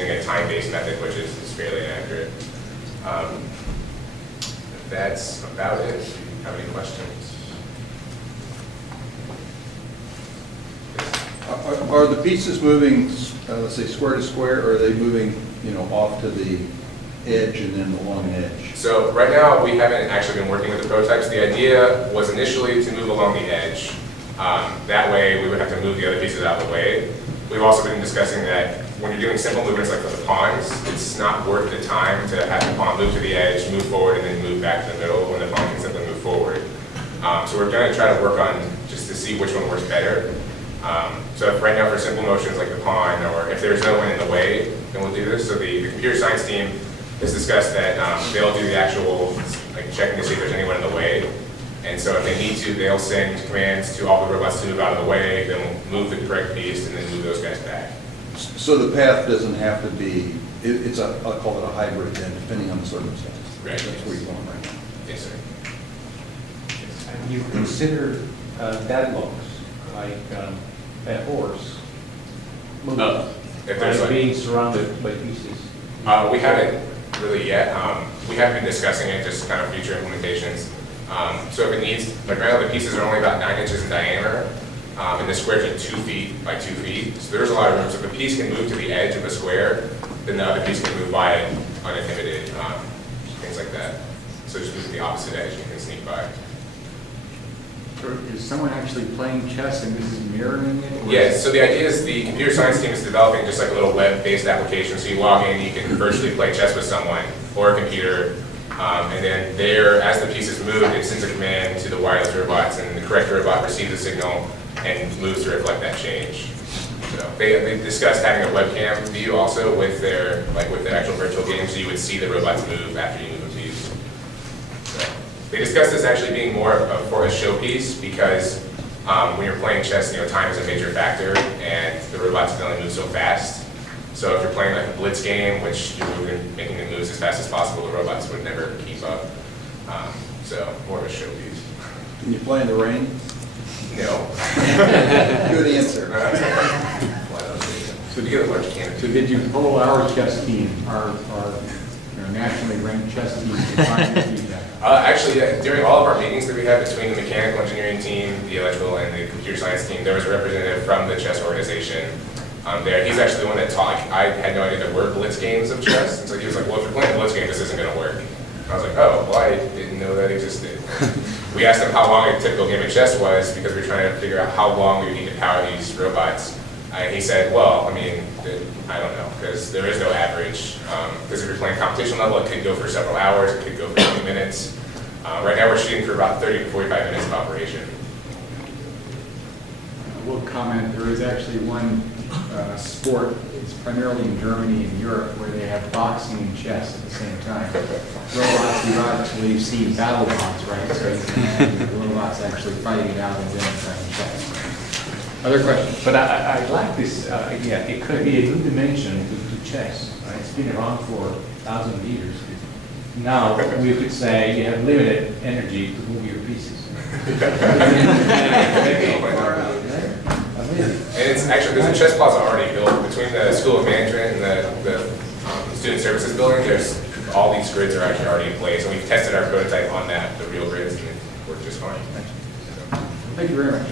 using a time-based method, which is fairly inaccurate. That's about it. Do you have any questions? Are the pieces moving, let's say, square to square, or are they moving, off to the edge and then along an edge? So right now, we haven't actually been working with the prototypes. The idea was initially to move along the edge. That way, we would have to move the other pieces out of the way. We've also been discussing that when you're doing simple movements like for the pawns, it's not worth the time to have the pawn move to the edge, move forward, and then move back to the middle when the pawn can simply move forward. So we're going to try to work on just to see which one works better. So if right now for simple motions like the pawn, or if there's no one in the way, then we'll do this. So the computer science team has discussed that they'll do the actual checking to see if there's anyone in the way. And so if they need to, they'll send commands to all the robots to move out of the way, then we'll move the correct piece, and then move those guys back. So the path doesn't have to be, I'll call it a hybrid then, depending on the circumstance. Right. That's where you're going right now. Yes, sir. Have you considered deadlocks, like a horse moving, If there's being surrounded by pieces? We haven't really yet. We have been discussing it, just kind of future implementations. So if it needs, right now the pieces are only about 9 inches in diameter, and the squares are 2 feet by 2 feet. So there's a lot of room. So if a piece can move to the edge of a square, then the other piece can move by it uninhibited, things like that. So just move to the opposite edge and you can sneak by. Is someone actually playing chess and this is mirroring it? Yes, so the idea is the computer science team is developing just like a little web-based application. So you log in, you can virtually play chess with someone or a computer, and then there, as the pieces move, it sends a command to the wireless robots, and the correct robot receives the signal and moves to reflect that change. So they discussed having a webcam view also with their actual virtual game, so you would see the robots move after you move a piece. So they discussed this actually being more for a showpiece because when you're playing chess, time is a major factor, and the robots can only move so fast. So if you're playing like a blitz game, which you're making the moves as fast as possible, the robots would never keep up. So more of a showpiece. Can you play in the rain? No. Good answer. So you get a large cannon. So did you poll our chess team, our nationally ranked chess team, to find the feedback? Actually, during all of our meetings that we had between the mechanical engineering team, the electrical, and the computer science team, there was a representative from the chess organization there. He's actually the one that taught. I had no idea there were blitz games of chess, and so he was like, well, if you're playing a blitz game, this isn't going to work. I was like, oh, well, I didn't know that existed. We asked him how long a typical game of chess was because we were trying to figure out how long we would need to power these robots. And he said, well, I mean, I don't know, because there is no average. Because if you're playing competition level, it could go for several hours, it could go for 20 minutes. Right now we're shooting for about 30 to 45 minutes of operation. I will comment, there is actually one sport, it's primarily in Germany and Europe, where they have boxing and chess at the same time. Robots, you've actually seen battle bots, right? So you can have the robots actually fighting it out and then playing chess. Other questions? But I like this idea. It could be a new dimension to chess. Right? It's been around for 1,000 years. Now we could say you have limited energy to move your pieces. And it's actually, there's a chess plaza already built between the School of Management and the Student Services building. There's all these grids are actually already in place, and we've tested our prototype on that, the real grids, and it worked just fine. Thank you very much.